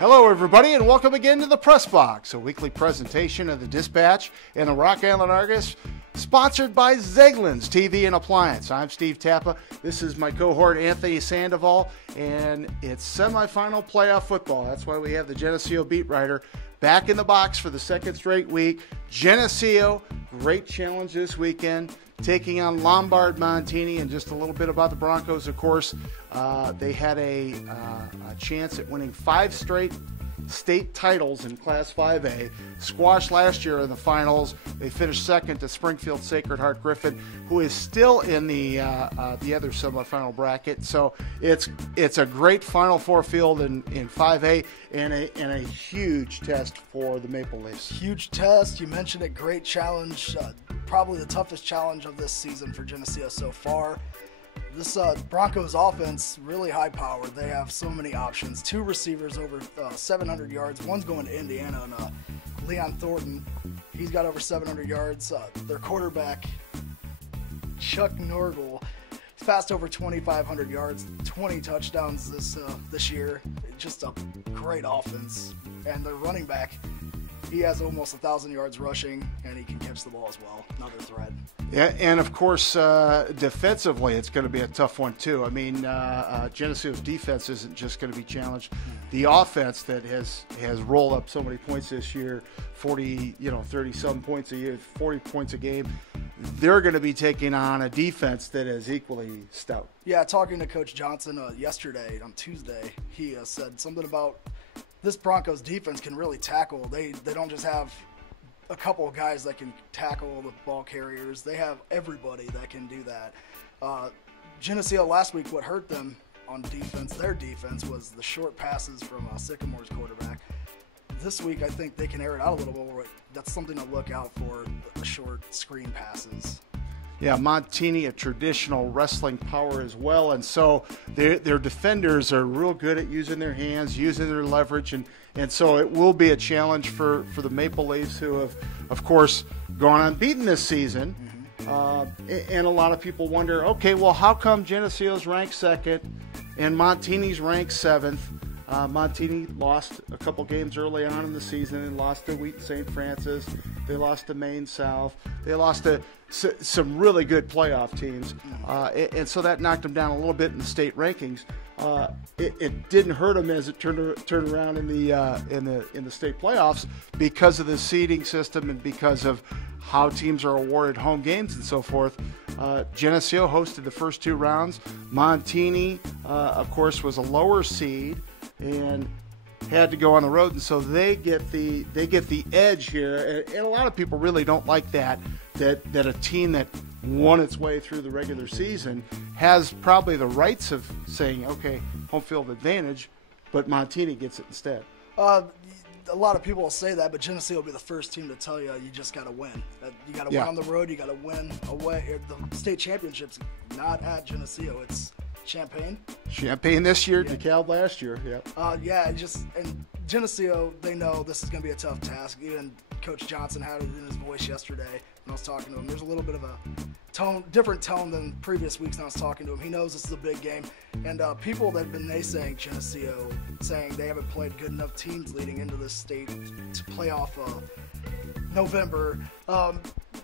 Hello, everybody, and welcome again to the Press Box, a weekly presentation of the Dispatch and the Rock Island Argus, sponsored by Zeglin's TV and Appliance. I'm Steve Tappa. This is my cohort, Anthony Sandoval, and it's semifinal playoff football. That's why we have the Geneseo beat writer back in the box for the second straight week. Geneseo, great challenge this weekend, taking on Lombard, Montini, and just a little bit about the Broncos, of course. They had a chance at winning 5 straight state titles in Class 5A, squashed last year in the finals. They finished second to Springfield Sacred Heart Griffin, who is still in the other semifinal bracket. So it's a great Final Four field in 5A and a huge test for the Maple Leafs. Huge test. You mentioned it. Great challenge. Probably the toughest challenge of this season for Geneseo so far. This Broncos offense, really high power. They have so many options. 2 receivers over 700 yards. One's going to Indiana, and Leon Thornton. He's got over 700 yards. Their quarterback, Chuck Norgal, fast over 2,500 yards, 20 touchdowns this year. Just a great offense. And their running back, he has almost 1,000 yards rushing, and he can catch the ball as well. Another threat. Yeah, and of course, defensively, it's going to be a tough one too. I mean, Geneseo's defense isn't just going to be challenged. The offense that has rolled up so many points this year, 30-some points a year, 40 points a game, they're going to be taking on a defense that is equally stout. Yeah, talking to Coach Johnson yesterday on Tuesday, he said something about this Broncos defense can really tackle. They don't just have a couple of guys that can tackle the ball carriers. They have everybody that can do that. Geneseo last week, what hurt them on defense, their defense, was the short passes from Sycamore's quarterback. This week, I think they can air it out a little bit. That's something to look out for, the short screen passes. Yeah, Montini, a traditional wrestling power as well, and so their defenders are real good at using their hands, using their leverage, and so it will be a challenge for the Maple Leafs, who have, of course, gone unbeaten this season. And a lot of people wonder, okay, well, how come Geneseo's ranked 2nd and Montini's ranked 7th? Montini lost a couple games early on in the season and lost to Wheaton St. Francis. They lost to Maine South. They lost to some really good playoff teams, and so that knocked them down a little bit in the state rankings. It didn't hurt them as it turned around in the state playoffs because of the seeding system and because of how teams are awarded home games and so forth. Geneseo hosted the first 2 rounds. Montini, of course, was a lower seed and had to go on the road, and so they get the edge here. And a lot of people really don't like that a team that won its way through the regular season has probably the rights of saying, okay, home field advantage, but Montini gets it instead. A lot of people will say that, but Geneseo will be the first team to tell you just got to win. You got to win on the road. You got to win away. The state championship's not at Geneseo. It's Champaign. Champaign this year, DeKalb last year. Yeah. And Geneseo, they know this is going to be a tough task. Even Coach Johnson had it in his voice yesterday when I was talking to him. There's a little bit of a different tone than previous weeks when I was talking to him. He knows this is a big game. And people that have been naysaying Geneseo, saying they haven't played good enough teams leading into this state to play off November.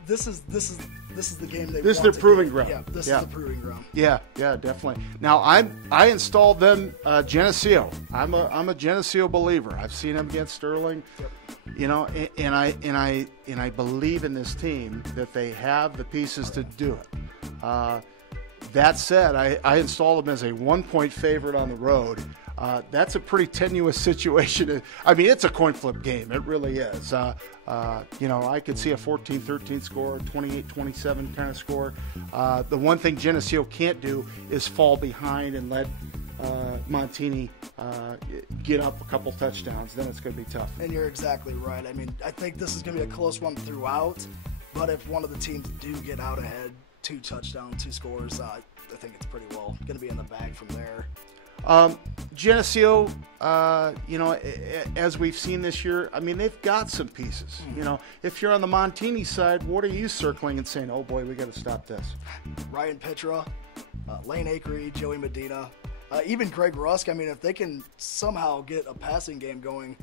This is the game they want. This is their proving ground. Yeah, this is the proving ground. Yeah, definitely. Now I installed them Geneseo. I'm a Geneseo believer. I've seen them against Sterling. Yep. And I believe in this team that they have the pieces to do it. That said, I installed them as a 1-point favorite on the road. That's a pretty tenuous situation. I mean, it's a coin flip game. It really is. I could see a 14-13 score, 28-27 kind of score. The one thing Geneseo can't do is fall behind and let Montini get up a couple touchdowns. Then it's going to be tough. And you're exactly right. I mean, I think this is going to be a close one throughout. But if one of the teams do get out ahead, 2 touchdowns, 2 scores, I think it's pretty well going to be in the bag from there. Geneseo, as we've seen this year, I mean, they've got some pieces. If you're on the Montini side, what are you circling and saying, oh boy, we got to stop this? Ryan Petra, Lane Akery, Joey Medina. Even Greg Rusk, I mean, if they can somehow get a passing game going,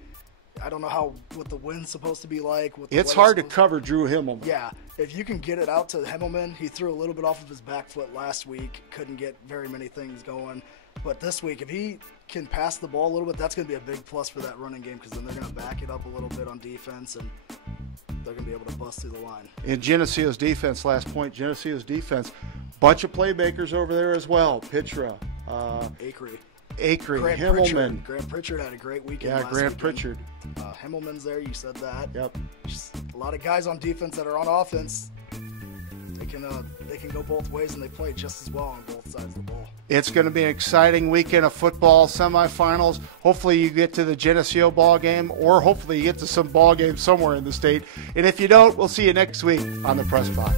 I don't know what the wind's supposed to be like. It's hard to cover Drew Himmelman. Yeah, if you can get it out to Himmelman, he threw a little bit off of his back foot last week, couldn't get very many things going. But this week, if he can pass the ball a little bit, that's going to be a big plus for that running game, because then they're going to back it up a little bit on defense, and they're going to be able to bust through the line. In Geneseo's defense, last point, Geneseo's defense, bunch of playmakers over there as well. Pitra, Acree, Himmelman. Grant Pritchard had a great weekend last Grant weekend. Pritchard. Himmelman's there, you said that. Yep. Just a lot of guys on defense that are on offense. They can go both ways, and they play just as well on both sides of the ball. It's going to be an exciting weekend of football semifinals. Hopefully you get to the Geneseo ball game, or hopefully you get to some ball game somewhere in the state. And if you don't, we'll see you next week on the Press Box.